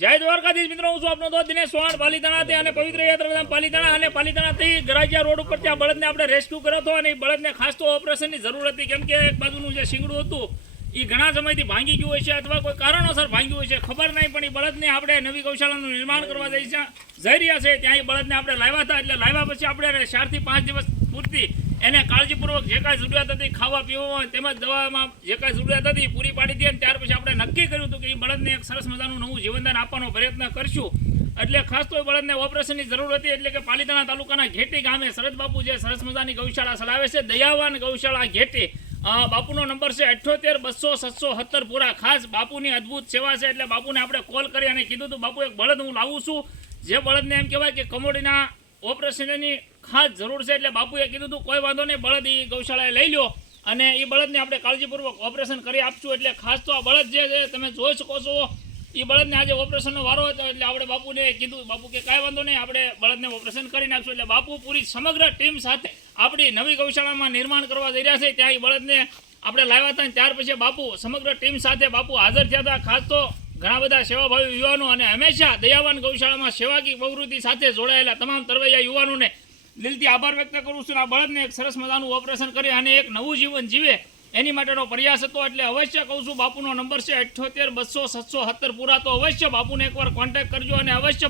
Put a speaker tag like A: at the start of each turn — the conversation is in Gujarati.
A: જય દ્વારકાધીશ મિત્રો, હું છું આપનો દોસ્ત દિનેશ સોહાણ પાલીતાણા તે અને પવિત્ર યાત્રાધામ પાલીતાણા અને પાલીતાણાથી ગરાજિયા રોડ ઉપર ત્યાં બળદને આપણે રેસ્ક્યુ કર્યો હતો અને એ બળદને ખાસ તો ઓપરેશનની જરૂર હતી. કેમ કે એક બાજુનું જે શીંગડું હતું એ ઘણા સમયથી ભાંગી ગયું હોય છે અથવા કોઈ કારણોસર ભાંગ્યું હોય છે, ખબર નહીં. પણ એ બળદને આપણે નવી ગૌશાળાનું નિર્માણ કરવા જઈ જઈ રહ્યા છે, ત્યાં એ બળદને આપણે લાવ્યા હતા. એટલે લાવ્યા પછી આપણે ચારથી પાંચ દિવસ પૂરતી એને કાળજીપૂર્વક જે કાંઈ જરૂરિયાત હતી, ખાવા પીવામાં તેમજ દવામાં જે કાંઈ જરૂરિયાત હતી, પૂરી પાડી હતી અને ત્યાર પછી આપણે નક્કી કર્યું હતું કે એ બળદને એક સરસ મજાનું નવું જીવનદાન આપવાનો પ્રયત્ન કરશું. એટલે ખાસ તો બળદને ઓપરેશનની જરૂર હતી, એટલે કે પાલીતાણા તાલુકાના ઘેટી ગામે શરદ બાપુ જે સરસ મજાની ગૌશાળા ચલાવે છે, દયાવાન ગૌશાળા ઘેટી. બાપુનો નંબર છે અઠ્યોતેર બસો સત્સો સત્તર પૂરા. ખાસ બાપુની અદ્ભુત સેવા છે, એટલે બાપુને આપણે કોલ કરી અને કીધું હતું, બાપુ, એક બળદ હું લાવું છું. જે બળદને એમ કહેવાય કે કમોડીના ઓપરેશનની ખાસ જરૂર છે એટલે બાપુએ કીધું હતું કોઈ વાંધો નહીં, બળદ એ ગૌશાળાએ લઈ લો અને એ બળદને આપણે કાળજીપૂર્વક ઓપરેશન કરી આપશું. એટલે ખાસ તો આ બળદ જે છે, તમે જોઈ શકો છો એ બળદને આજે ઓપરેશનનો વારો હતો એટલે આપણે બાપુને કીધું, બાપુ કે કાંઈ વાંધો નહીં, આપણે બળદને ઓપરેશન કરી નાખશું એટલે બાપુ પૂરી સમગ્ર ટીમ સાથે આપણી નવી ગૌશાળામાં નિર્માણ કરવા જઈ રહ્યા છે, ત્યાં એ બળદને આપણે લાવ્યા હતા ત્યાર પછી બાપુ સમગ્ર ટીમ સાથે બાપુ હાજર થયા હતા. ખાસ તો ઘણા બધા સેવાભાવી યુવાનો અને હંમેશા દયાવાન ગૌશાળામાં સેવાકી પ્રવૃત્તિ સાથે જોડાયેલા તમામ તરવૈયા યુવાનોને દિલથી આભાર વ્યક્ત કરું છું આ બળદને એક સરસ મજાનું ઓપરેશન કરી અને એક નવું જીવન જીવે એની માટેનો પ્રયાસ હતો એટલે અવશ્ય કહું છું, બાપુનો નંબર છે અઠ્યોતેર, બસો, સત્સો, સત્તર, પૂરા. તો અવશ્ય બાપુને એકવાર કોન્ટેક્ટ કરજો અને અવશ્ય